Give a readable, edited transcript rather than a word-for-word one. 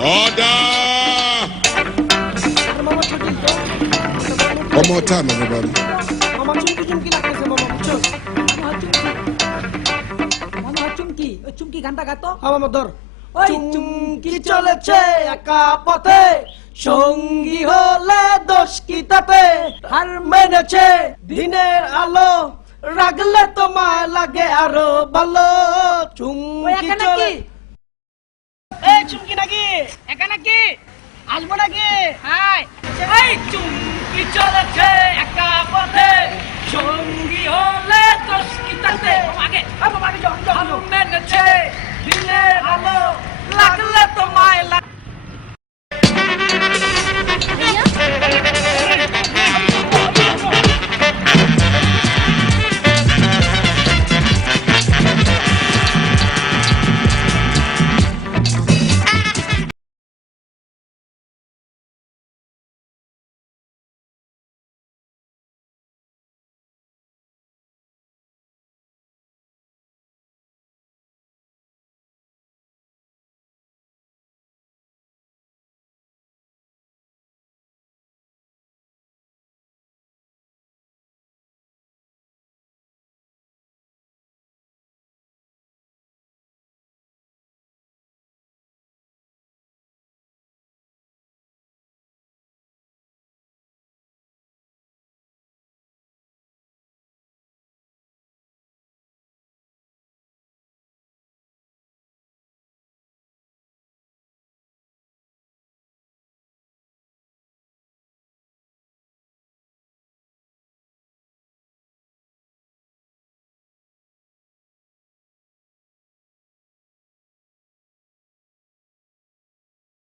Order! One more time, everybody. মামা চুমকি চুমকি লাগতেছে মামা বুঝছো মামা চুমকি ওই চুমকি গানটা গাতো হ্যাঁ মামা ধর ওই চুমকি চলেছে একা পথে সঙ্গী হলে দোষ কি তাতে হার মেনেছে দিনের আলো রাগলে তোমার লাগে আরো ভালো চুমকি চলে এই চুমকি নাকি একা নাকি আসবো নাকি হাই এই চুমকি চলেছে একা পথে সঙ্গী হলে দোষ কি তাতে আগে বাবা আগে যাও মেনেছে দিনের আলো লাগলে তোমায়